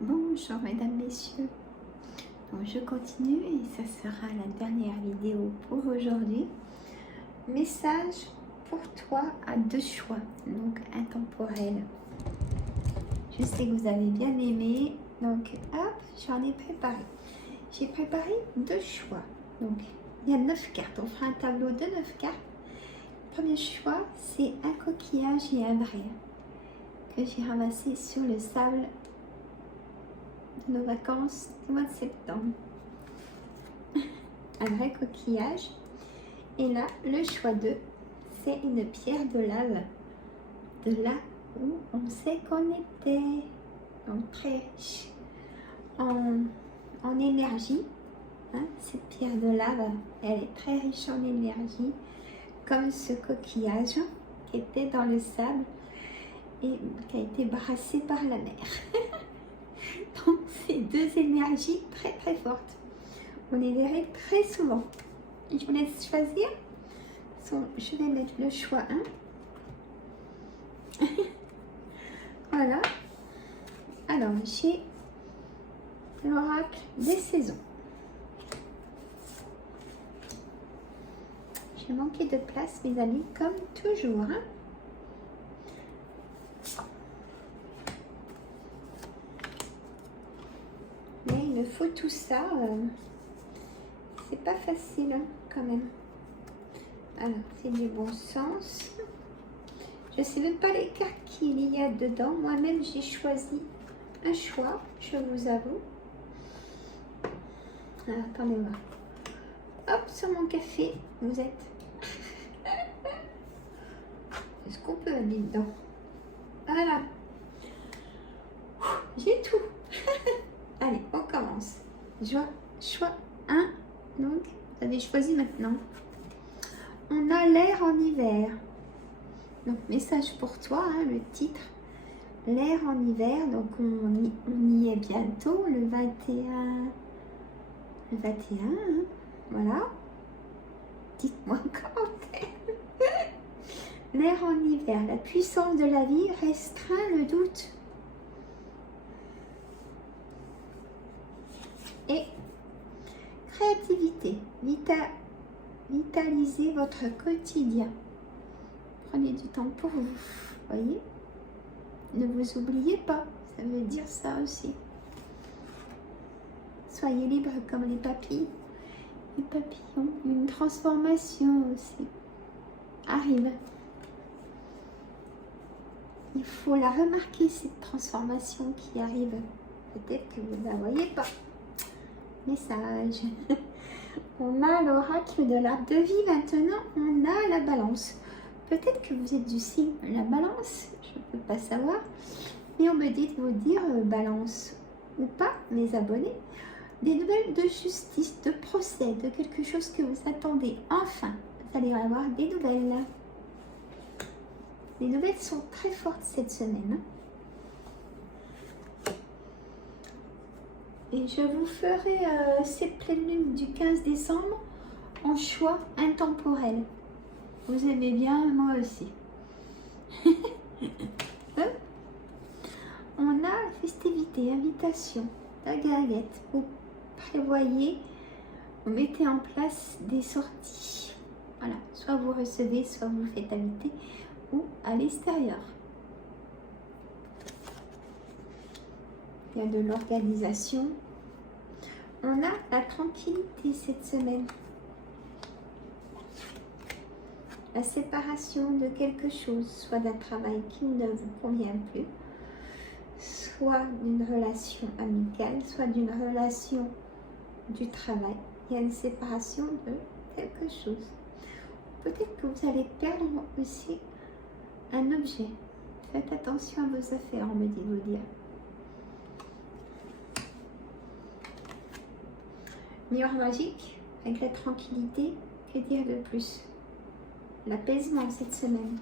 Bonjour mesdames, messieurs. Donc je continue et ça sera la dernière vidéo pour aujourd'hui. Message pour toi à deux choix, donc intemporel. Je sais que vous avez bien aimé, donc hop, j'en ai préparé. J'ai préparé deux choix. Donc il y a 9 cartes, on fera un tableau de 9 cartes. Le premier choix, c'est un coquillage et un vrai que j'ai ramassé sur le sable de nos vacances du mois de septembre. Un vrai coquillage. Et là, le choix 2, c'est une pierre de lave de là où on sait qu'on était. Donc très riche en énergie. Hein, cette pierre de lave, elle est très riche en énergie, comme ce coquillage qui était dans le sable et qui a été brassé par la mer. Donc, c'est deux énergies très très fortes. On les verrait très souvent. Je vous laisse choisir. Je vais mettre le choix 1. Voilà. Alors, j'ai l'oracle des saisons. J'ai manqué de place, mes amis, comme toujours. Hein. Mais il me faut tout ça. C'est pas facile hein, quand même. Alors, c'est du bon sens. Je ne sais même pas les cartes qu'il y a dedans. Moi-même, j'ai choisi un choix, je vous avoue. Alors, attendez voir. Hop, sur mon café, vous êtes. Est-ce qu'on peut aller dedans? Voilà. J'ai tout. Allez, on commence. Choix 1. Donc, vous avez choisi maintenant. On a l'air en hiver. Donc, message pour toi, hein, le titre. L'air en hiver. Donc, on y est bientôt, le 21. Le 21, hein, voilà. Dites-moi en commentaire. L'air en hiver. La puissance de la vie restreint le doute. Et créativité. Vitalisez votre quotidien. Prenez du temps pour vous. Voyez? Ne vous oubliez pas. Ça veut dire ça aussi. Soyez libre comme les papillons. Les papillons. Une transformation aussi arrive. Il faut la remarquer, cette transformation qui arrive. Peut-être que vous ne la voyez pas. Message. On a l'oracle de l'arbre de vie. Maintenant, on a la balance. Peut-être que vous êtes du signe la balance. Je ne peux pas savoir. Mais on me dit de vous dire balance ou pas, mes abonnés. Des nouvelles de justice, de procès, de quelque chose que vous attendez. Enfin, vous allez avoir des nouvelles. Les nouvelles sont très fortes cette semaine. Et je vous ferai cette pleine lune du 15 décembre en choix intemporel. Vous aimez bien, moi aussi. On a festivité, invitation, la galette. Vous prévoyez, vous mettez en place des sorties. Voilà, soit vous recevez, soit vous faites inviter ou à l'extérieur. Il y a de l'organisation. On a la tranquillité cette semaine. La séparation de quelque chose, soit d'un travail qui ne vous convient plus, soit d'une relation amicale, soit d'une relation du travail. Il y a une séparation de quelque chose. Peut-être que vous allez perdre aussi un objet. Faites attention à vos affaires, on me dit de vous dire. Miroir magique, avec la tranquillité, que dire de plus? L'apaisement cette semaine.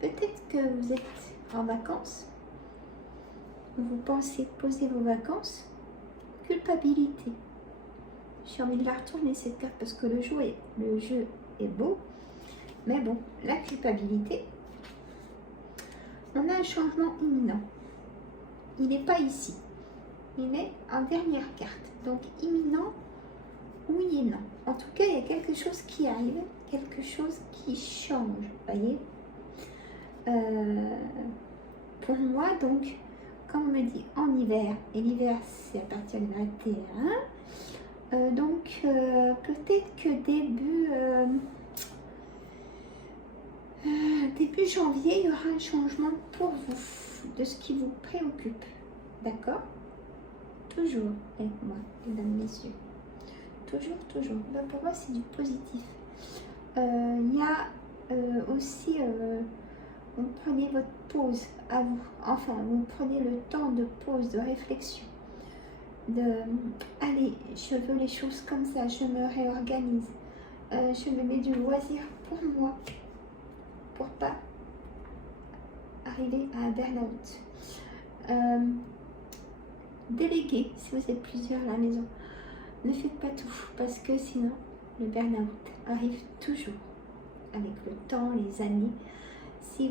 Peut-être que vous êtes en vacances, vous pensez poser vos vacances. Culpabilité. J'ai envie de la retourner cette carte parce que le jeu est beau, mais bon, la culpabilité. On a un changement imminent. Il n'est pas ici. il est en dernière carte. Donc imminent, oui et non. En tout cas, il y a quelque chose qui arrive, quelque chose qui change, voyez. Pour moi, donc, comme on me dit en hiver, et l'hiver c'est à partir du 21, donc peut-être que début janvier, il y aura un changement pour vous, de ce qui vous préoccupe, d'accord? Toujours avec moi, mesdames, messieurs. Toujours, toujours. Ben, pour moi, c'est du positif. Il y a aussi, vous prenez votre pause à vous. Enfin, vous prenez le temps de pause, de réflexion. Allez, je veux les choses comme ça, je me réorganise. Je me mets du loisir pour moi, pour pas arriver à un burn-out. Déléguer, si vous êtes plusieurs à la maison. Ne faites pas tout, parce que sinon, le burn-out arrive toujours. Avec le temps, les années. Si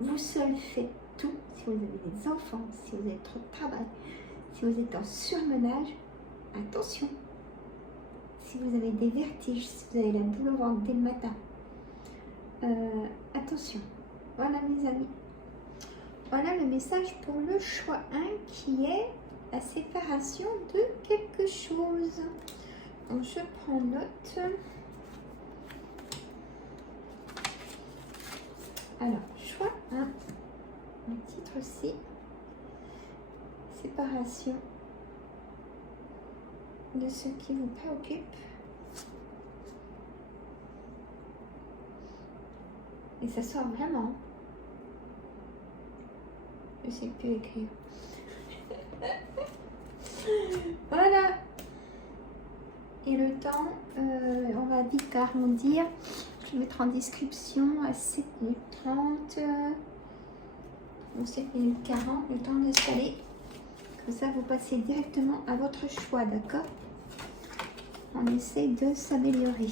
vous seul faites tout, si vous avez des enfants, si vous avez trop de travail, si vous êtes en surmenage, attention. Si vous avez des vertiges, si vous avez la boule au ventre dès le matin, attention. Voilà mes amis. Voilà le message pour le choix 1 qui est la séparation de quelque chose. Donc je prends note. Alors, choix 1. Le titre aussi. Séparation de ce qui vous préoccupe. Et ça sort vraiment. Je ne sais plus écrire. Voilà. Et le temps, on va vite arrondir. Je vais mettre en description à 7 minutes 30 ou 7 minutes 40, le temps d'installer. Comme ça, vous passez directement à votre choix, d'accord? On essaye de s'améliorer.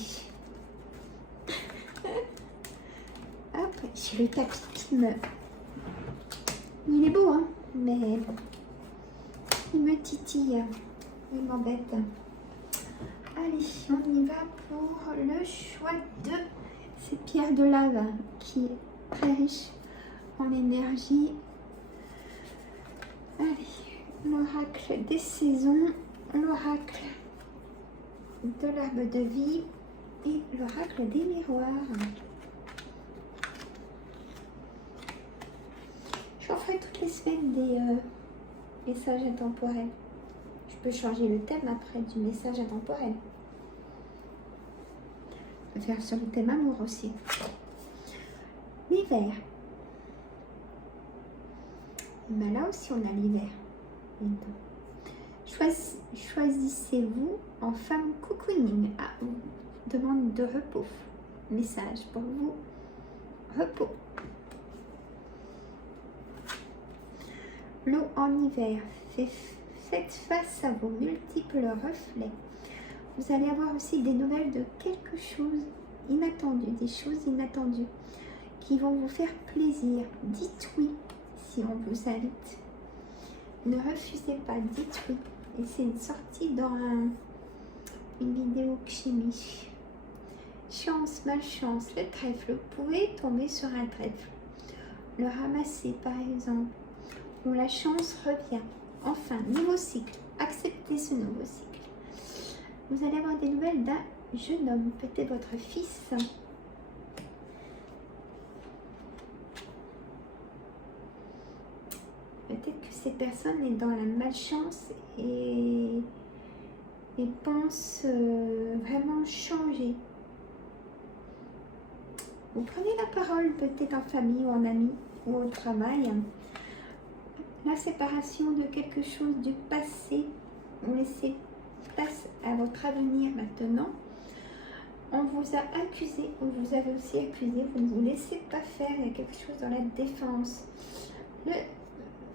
Hop, j'ai le tapis qui me... Il est beau, hein, mais il me titille, il m'embête. Allez, on y va pour le choix de ces pierres de lave qui est très riche en énergie. Allez, l'oracle des saisons, l'oracle de l'arbre de vie et l'oracle des miroirs. J'en ferai toutes les semaines des messages intemporels. Je peux changer le thème après du message intemporel. Je peux faire sur le thème amour aussi. L'hiver. Ben là aussi on a l'hiver. Choisissez-vous en femme cocooning. Ah, demande de repos. Message pour vous. Repos. L'eau en hiver. Faites face à vos multiples reflets. Vous allez avoir aussi des nouvelles de quelque chose inattendu, des choses inattendues qui vont vous faire plaisir. Dites oui si on vous invite. Ne refusez pas, dites oui. Et c'est une sortie dans une vidéo chimie. Chance, malchance, le trèfle. Vous pouvez tomber sur un trèfle. Le ramasser par exemple. Où la chance revient. Enfin, nouveau cycle. Acceptez ce nouveau cycle. Vous allez avoir des nouvelles d'un jeune homme, peut-être votre fils. Peut-être que cette personne est dans la malchance et pense vraiment changer. Vous prenez la parole peut-être en famille ou en amis ou au travail. La séparation de quelque chose du passé. Vous laissez place à votre avenir maintenant. On vous a accusé, ou vous avez aussi accusé, vous ne vous laissez pas faire, il y a quelque chose dans la défense.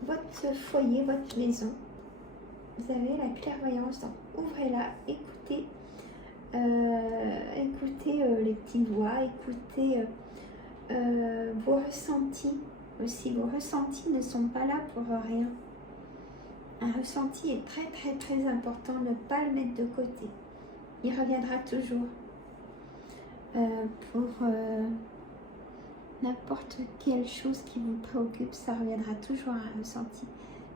Votre foyer, votre maison, vous avez la clairvoyance, donc ouvrez-la, écoutez, écoutez les petites voix, écoutez vos ressentis aussi. Vos ressentis ne sont pas là pour rien. Un ressenti est très très très important, ne pas le mettre de côté. Il reviendra toujours. Pour n'importe quelle chose qui vous préoccupe, ça reviendra toujours à un ressenti.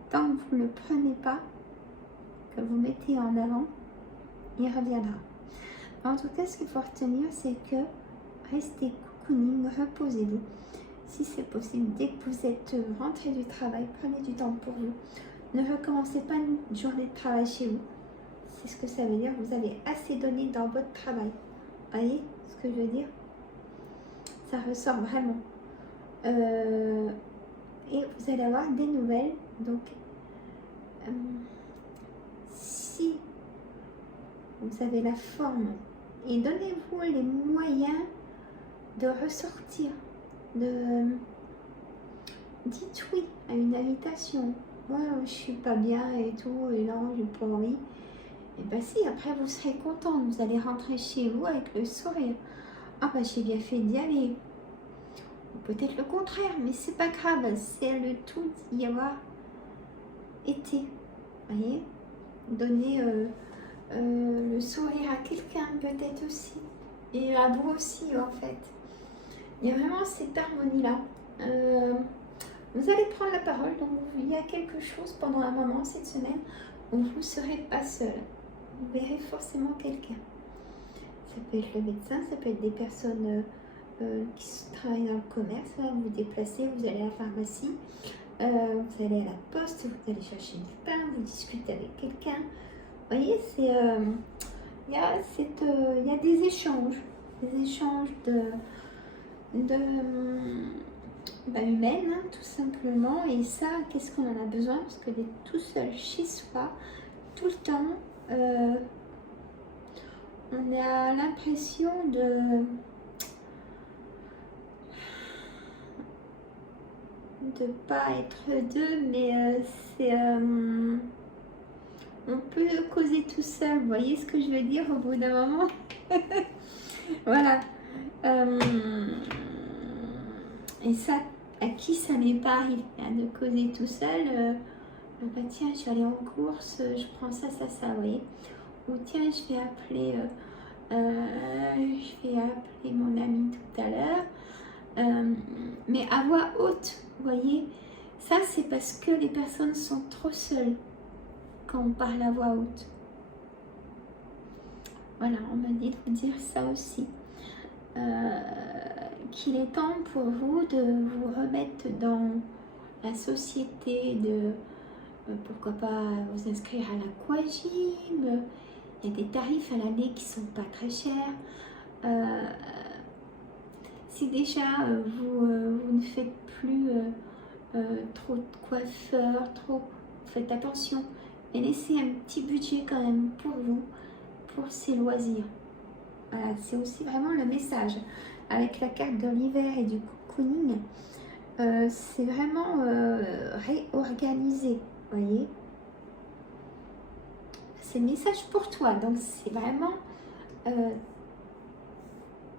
Tant que vous ne le prenez pas, que vous mettez en avant, il reviendra. En tout cas, ce qu'il faut retenir, c'est que restez cocooning, reposez-vous. Si c'est possible, dès que vous êtes rentré du travail, prenez du temps pour vous. Ne recommencez pas une journée de travail chez vous. C'est ce que ça veut dire, vous avez assez donné dans votre travail. Voyez ce que je veux dire? Ça ressort vraiment. Et vous allez avoir des nouvelles. Donc, si vous avez la forme, et donnez-vous les moyens de ressortir, dites oui à une invitation. Moi, je suis pas bien et tout, et non, j'ai pas envie. Et bien si, après vous serez content, vous allez rentrer chez vous avec le sourire. Ah bah j'ai bien fait d'y aller. Peut-être le contraire, mais c'est pas grave, c'est le tout d'y avoir été. Voyez, donner le sourire à quelqu'un peut-être aussi, et à vous aussi en fait. Il y a vraiment cette harmonie-là. Vous allez prendre la parole, donc il y a quelque chose pendant un moment cette semaine où vous ne serez pas seul. Vous verrez forcément quelqu'un. Ça peut être le médecin, ça peut être des personnes qui travaillent dans le commerce. Vous vous déplacez, vous allez à la pharmacie, vous allez à la poste, vous allez chercher du pain, vous discutez avec quelqu'un. Vous voyez, il y a des échanges humaines, hein, tout simplement. Et ça, qu'est-ce qu'on en a besoin? Parce que d'être tout seul chez soi, tout le temps, on a l'impression de pas être deux, mais on peut causer tout seul. Vous voyez ce que je veux dire au bout d'un moment? Voilà. Et ça, à qui ça m'est pas arrivé, hein, de causer tout seul? Bah tiens, je vais aller en course, je prends ça, vous voyez. Ou tiens, je vais appeler mon ami tout à l'heure. Mais à voix haute, vous voyez, ça c'est parce que les personnes sont trop seules quand on parle à voix haute. Voilà, on me dit de vous dire ça aussi. Qu'il est temps pour vous de vous remettre dans la société, pourquoi pas vous inscrire à l'aquagym. Il y a des tarifs à l'année qui sont pas très chers. Si déjà vous ne faites plus trop de coiffeurs, faites attention, mais laissez un petit budget quand même pour vous, pour ces loisirs. Voilà, c'est aussi vraiment le message. Avec la carte de l'hiver et du cocooning, c'est vraiment réorganisé, voyez. C'est le message pour toi, donc c'est vraiment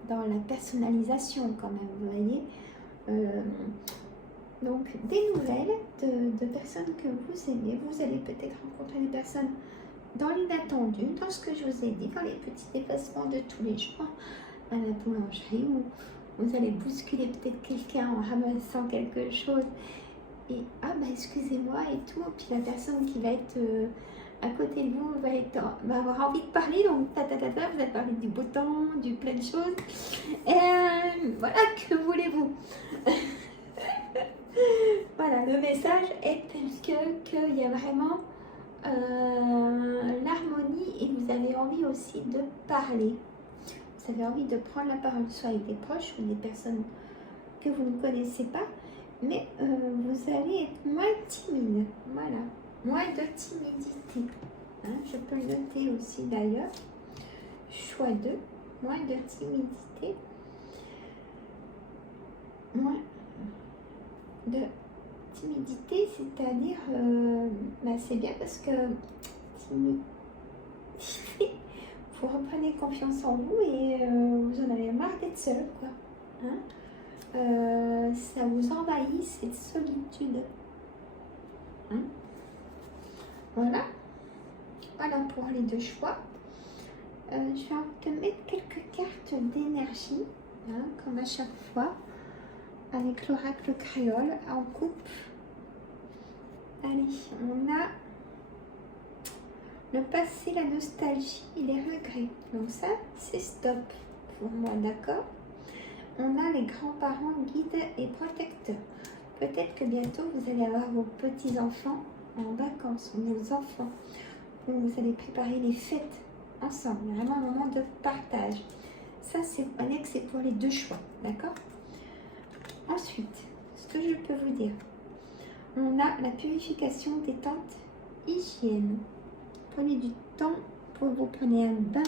dans la personnalisation quand même, vous voyez. Donc des nouvelles de personnes que vous aimez. Vous allez peut-être rencontrer des personnes dans l'inattendu, dans ce que je vous ai dit, dans les petits déplacements de tous les jours, à la boulangerie, où vous allez bousculer peut-être quelqu'un en ramassant quelque chose et ah bah excusez-moi et tout, puis la personne qui va être à côté de vous va avoir envie de parler, donc vous allez parler du beau temps, du plein de choses, et voilà, que voulez-vous? Voilà, le message est tel qu'il y a vraiment l'harmonie et vous avez envie aussi de parler. Vous avez envie de prendre la parole, soit avec des proches ou des personnes que vous ne connaissez pas, mais vous allez être moins timide. Voilà, moins de timidité. Hein, je peux le noter aussi d'ailleurs. Choix 2, moins de timidité. Moins de timidité, c'est-à-dire, c'est bien parce que timidité, vous reprenez confiance en vous et vous en avez marre d'être seul, quoi. Hein, ça vous envahit cette solitude. Hein, Voilà. Voilà pour les 2 choix. Je vais te mettre quelques cartes d'énergie, hein, comme à chaque fois, avec l'oracle créole en coupe. Allez, on a le passé, la nostalgie et les regrets. Donc ça, c'est stop pour moi, d'accord? On a les grands-parents, guides et protecteurs. Peut-être que bientôt, vous allez avoir vos petits-enfants en vacances, ou vos enfants, où vous allez préparer les fêtes ensemble. Vraiment un moment de partage. Ça, c'est Alex, c'est pour les 2 choix, d'accord? Ensuite, ce que je peux vous dire, on a la purification, détente, hygiène. Prenez du temps pour vous prenez un bain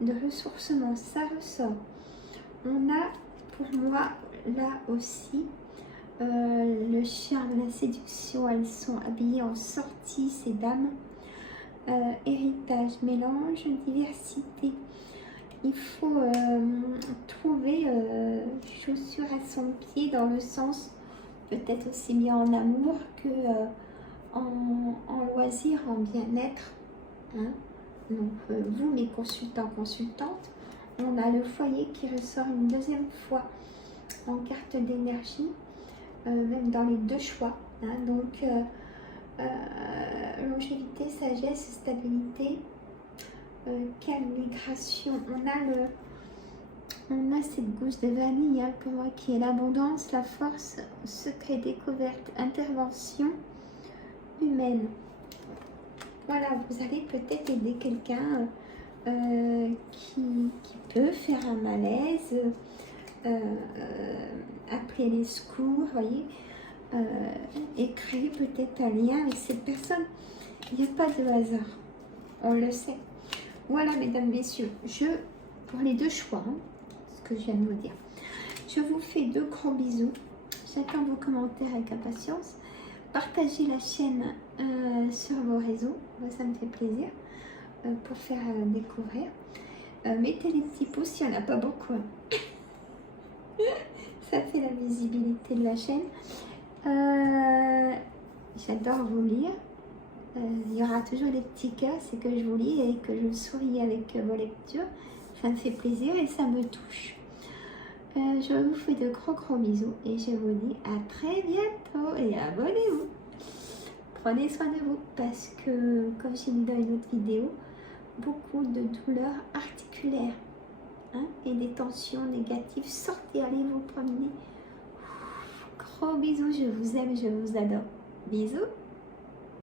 de ressourcement, ça ressort. On a pour moi là aussi le charme, la séduction. Elles sont habillées en sortie, ces dames. Héritage, mélange, diversité. Il faut trouver chaussure à son pied dans le sens peut-être aussi bien en amour que en loisir, en bien-être. Hein. Donc vous, mes consultants, consultantes, on a le foyer qui ressort une deuxième fois en carte d'énergie, même dans les 2 choix. Hein. Donc longévité, sagesse, stabilité, calme, migration. On a cette gousse de vanille, hein, pour moi, qui est l'abondance, la force, secret, découverte, intervention humaine. Voilà, vous allez peut-être aider quelqu'un qui peut faire un malaise, appeler les secours, voyez, et créer peut-être un lien avec cette personne. Il n'y a pas de hasard, on le sait. Voilà, mesdames, messieurs, pour les 2 choix, hein, ce que je viens de vous dire, je vous fais 2 gros bisous. J'attends vos commentaires avec impatience. Partagez la chaîne sur vos réseaux, ça me fait plaisir pour faire découvrir. Mettez les petits pouces, il n'y en a pas beaucoup. Hein. Ça fait la visibilité de la chaîne. J'adore vous lire. Il y aura toujours les petits cœurs, c'est que je vous lis et que je souris avec vos lectures. Ça me fait plaisir et ça me touche. Je vous fais de gros bisous et je vous dis à très bientôt et abonnez-vous. Prenez soin de vous parce que, comme j'ai dit dans une autre vidéo, beaucoup de douleurs articulaires, hein, et des tensions négatives. Sortez, allez vous promener. Gros bisous, je vous aime, je vous adore. Bisous.